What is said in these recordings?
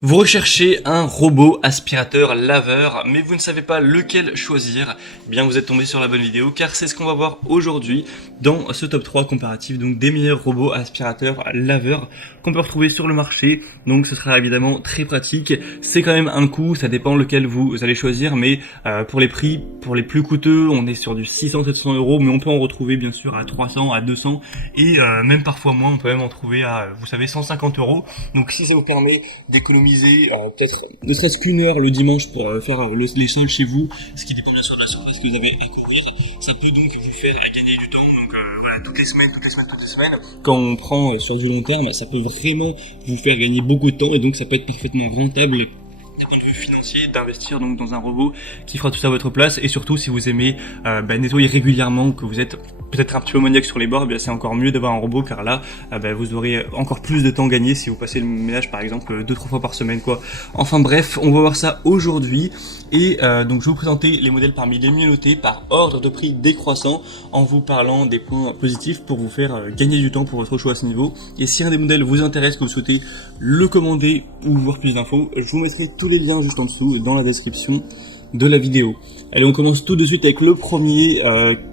Vous recherchez un robot aspirateur laveur, mais vous ne savez pas lequel choisir. Eh bien, vous êtes tombé sur la bonne vidéo, car c'est ce qu'on va voir aujourd'hui dans ce top 3 comparatif, donc des meilleurs robots aspirateurs laveurs qu'on peut retrouver sur le marché. Donc ce sera évidemment très pratique. C'est quand même un coût, ça dépend lequel vous allez choisir, mais pour les prix, pour les plus coûteux, on est sur du 600-700 euros, mais on peut en retrouver bien sûr à 300, à 200, et même parfois moins, on peut même en trouver à, vous savez, 150 euros. Donc si ça vous permet d'économiser peut-être ne serait-ce qu'une heure le dimanche pour faire les sols chez vous, ce qui dépend bien sûr de la surface que vous avez à couvrir, ça peut donc vous faire gagner du temps. Donc voilà, toutes les semaines, quand on prend sur du long terme, ça peut vraiment vous faire gagner beaucoup de temps, et donc ça peut être parfaitement rentable d'un point de vue financier d'investir donc dans un robot qui fera tout ça à votre place. Et surtout, si vous aimez nettoyer régulièrement, que vous êtes peut-être un petit peu maniaque sur les bords, c'est encore mieux d'avoir un robot, car là vous aurez encore plus de temps gagné si vous passez le ménage par exemple 2-3 fois par semaine quoi. Enfin bref, on va voir ça aujourd'hui, et donc je vais vous présenter les modèles parmi les mieux notés par ordre de prix décroissant, en vous parlant des points positifs pour vous faire gagner du temps pour votre choix à ce niveau. Et si un des modèles vous intéresse, que vous souhaitez le commander ou voir plus d'infos, je vous mettrai tous les liens juste en dessous dans la description de la vidéo. Allez, on commence tout de suite avec le premier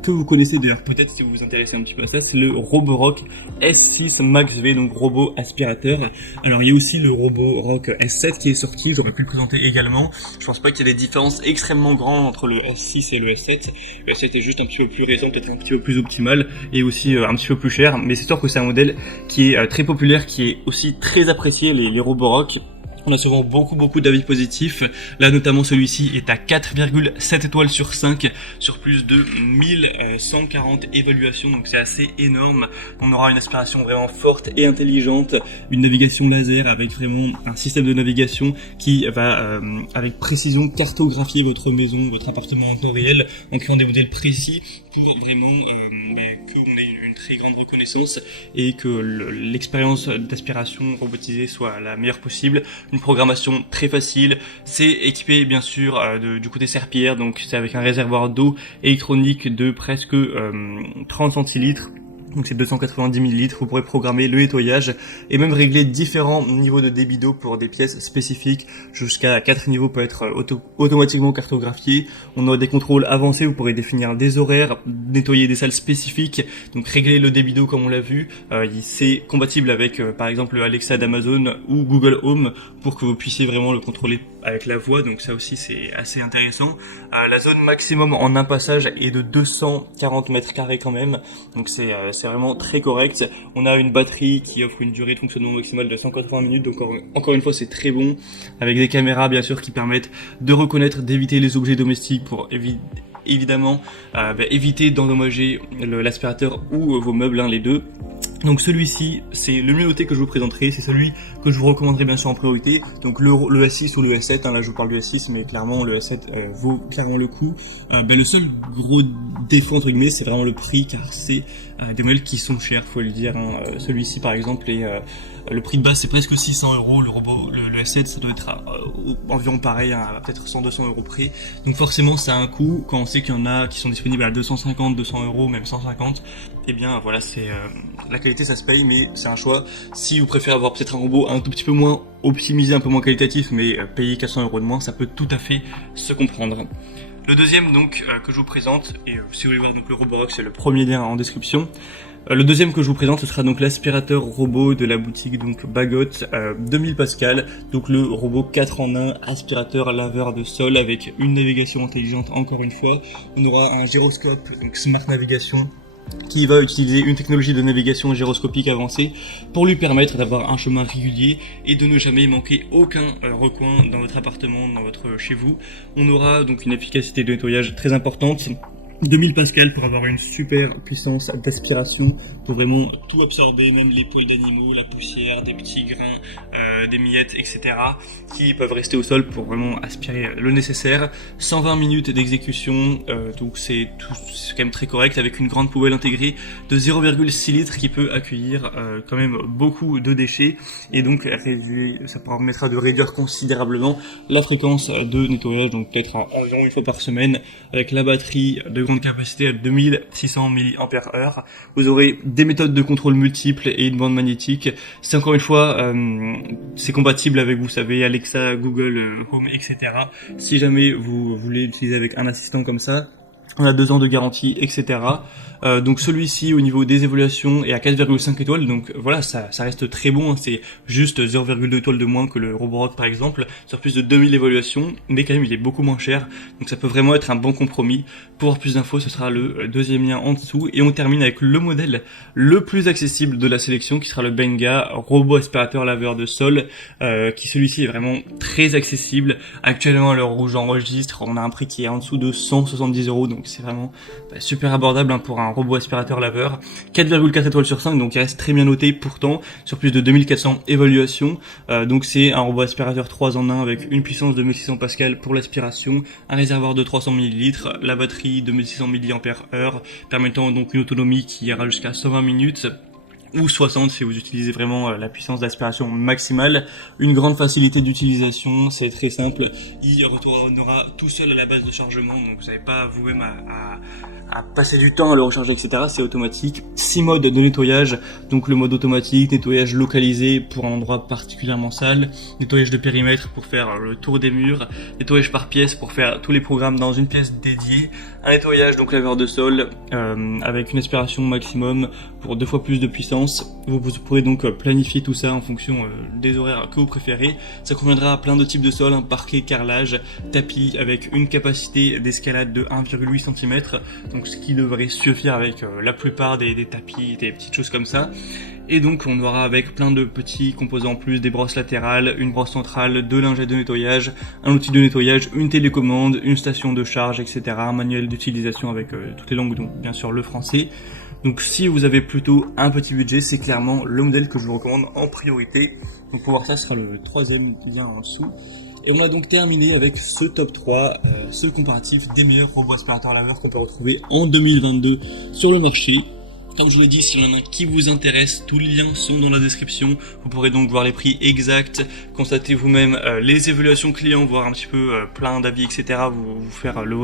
que vous connaissez d'ailleurs peut-être si vous vous intéressez un petit peu à ça, c'est le Roborock S6 Max V, donc robot aspirateur. Alors il y a aussi le Roborock S7 qui est sorti, j'aurais pu le présenter également. Je pense pas qu'il y ait des différences extrêmement grandes entre le S6 et le S7. Le S7 est juste un petit peu plus récent, peut-être un petit peu plus optimal, et aussi un petit peu plus cher, mais c'est sûr que c'est un modèle qui est très populaire, qui est aussi très apprécié, les Roborock. On a souvent beaucoup d'avis positifs. Là, notamment, celui-ci est à 4,7 étoiles sur 5 sur plus de 1140 évaluations. Donc, c'est assez énorme. On aura une aspiration vraiment forte et intelligente, une navigation laser avec vraiment un système de navigation qui va, avec précision, cartographier votre maison, votre appartement en temps réel, en créant des modèles précis pour vraiment qu'on ait une très grande reconnaissance et que l'expérience d'aspiration robotisée soit la meilleure possible. Une programmation très facile, c'est équipé bien sûr du côté serpillière, donc c'est avec un réservoir d'eau électronique de presque 30 centilitres. Donc c'est 290 ml, vous pourrez programmer le nettoyage et même régler différents niveaux de débit d'eau pour des pièces spécifiques. Jusqu'à 4 niveaux peut être automatiquement cartographié. On aura des contrôles avancés, vous pourrez définir des horaires, nettoyer des salles spécifiques, donc régler le débit d'eau comme on l'a vu. C'est compatible avec par exemple Alexa d'Amazon ou Google Home pour que vous puissiez vraiment le contrôler avec la voix, donc ça aussi c'est assez intéressant. La zone maximum en un passage est de 240 mètres carrés quand même, donc c'est vraiment très correct. On a une batterie qui offre une durée de fonctionnement maximale de 180 minutes, donc encore une fois c'est très bon, avec des caméras bien sûr qui permettent de reconnaître, d'éviter les objets domestiques pour évidemment éviter d'endommager l'aspirateur ou vos meubles, les deux. Donc celui-ci, c'est le mieux noté que je vous présenterai, c'est celui que je vous recommanderai bien sûr en priorité. Donc le S6 ou le S7, là je vous parle du S6, mais clairement le S7 vaut clairement le coup. Le seul gros défaut entre guillemets, c'est vraiment le prix, car c'est des modèles qui sont chers, faut le dire. Celui-ci par exemple est le prix de base c'est presque 600 euros, le S7 ça doit être environ pareil, à peut-être 100-200 euros près. Donc forcément ça a un coût, quand on sait qu'il y en a qui sont disponibles à 250, 200 euros, même 150, et bien voilà, c'est la qualité ça se paye, mais c'est un choix. Si vous préférez avoir peut-être un robot un tout petit peu moins optimisé, un peu moins qualitatif, mais payer 400 euros de moins, ça peut tout à fait se comprendre. Le deuxième donc que je vous présente, et si vous voulez voir donc le Roborock, c'est le premier lien en description. Le deuxième que je vous présente, ce sera donc l'aspirateur robot de la boutique donc Bagot, 2000 Pascal, donc le robot 4 en 1, aspirateur laveur de sol avec une navigation intelligente encore une fois. On aura un gyroscope, donc Smart Navigation, qui va utiliser une technologie de navigation gyroscopique avancée pour lui permettre d'avoir un chemin régulier et de ne jamais manquer aucun recoin dans votre appartement, dans votre chez vous. On aura donc une efficacité de nettoyage très importante. 2000 Pascal pour avoir une super puissance d'aspiration, pour vraiment tout absorber, même les poils d'animaux, la poussière, des petits grains, des miettes, etc. qui peuvent rester au sol pour vraiment aspirer le nécessaire. 120 minutes d'exécution, donc c'est quand même très correct, avec une grande poubelle intégrée de 0,6 litres qui peut accueillir quand même beaucoup de déchets, et donc ça permettra de réduire considérablement la fréquence de nettoyage, donc peut-être environ une fois par semaine, avec la batterie de grande capacité à 2600 mAh. Vous aurez des méthodes de contrôle multiples et une bande magnétique. C'est encore une fois, c'est compatible avec, vous savez, Alexa, Google Home, etc. Si jamais vous voulez l'utiliser avec un assistant comme ça, on a 2 ans de garantie, etc. Donc celui-ci au niveau des évaluations est à 4,5 étoiles, donc voilà, ça reste très bon, hein. C'est juste 0,2 étoiles de moins que le Roborock par exemple, sur plus de 2000 évaluations, mais quand même il est beaucoup moins cher, donc ça peut vraiment être un bon compromis. Pour avoir plus d'infos, ce sera le deuxième lien en dessous, et on termine avec le modèle le plus accessible de la sélection, qui sera le Benga robot aspirateur laveur de sol, qui celui-ci est vraiment très accessible. Actuellement à l'heure où j'enregistre, on a un prix qui est en dessous de 170 €, donc c'est vraiment super abordable, hein, pour un robot aspirateur laveur. 4,4 étoiles sur 5, donc il reste très bien noté pourtant, sur plus de 2400 évaluations. Donc c'est un robot aspirateur 3 en 1 avec une puissance de 1600 Pascal pour l'aspiration, un réservoir de 300 ml, la batterie de 1600 mAh, permettant donc une autonomie qui ira jusqu'à 120 minutes. Ou 60 si vous utilisez vraiment la puissance d'aspiration maximale. Une grande facilité d'utilisation, c'est très simple, il retournera tout seul à la base de chargement, donc vous n'avez pas vous-même à passer du temps à le recharger, etc. C'est automatique. 6 modes de nettoyage, donc le mode automatique, nettoyage localisé pour un endroit particulièrement sale, nettoyage de périmètre pour faire le tour des murs, nettoyage par pièce pour faire tous les programmes dans une pièce dédiée, un nettoyage donc laveur de sol avec une aspiration maximum pour 2 fois plus de puissance. Vous pourrez donc planifier tout ça en fonction des horaires que vous préférez. Ça conviendra à plein de types de sols, hein, parquet, carrelage, tapis, avec une capacité d'escalade de 1,8 cm, donc ce qui devrait suffire avec la plupart des tapis, des petites choses comme ça. Et donc on aura avec plein de petits composants en plus, des brosses latérales, une brosse centrale, 2 lingettes de nettoyage, un outil de nettoyage, une télécommande, une station de charge, etc. Un manuel d'utilisation avec toutes les langues, donc bien sûr le français. Donc si vous avez plutôt un petit budget, c'est clairement le modèle que je vous recommande en priorité. Donc pour voir ça, ce sera le 3e lien en dessous. Et on a donc terminé avec ce top 3, ce comparatif des meilleurs robots aspirateurs laveurs qu'on peut retrouver en 2022 sur le marché. Comme je vous l'ai dit, s'il y en a un qui vous intéresse, tous les liens sont dans la description. Vous pourrez donc voir les prix exacts, constater vous-même les évaluations clients, voir un petit peu plein d'avis, etc. Vous faire le vôtre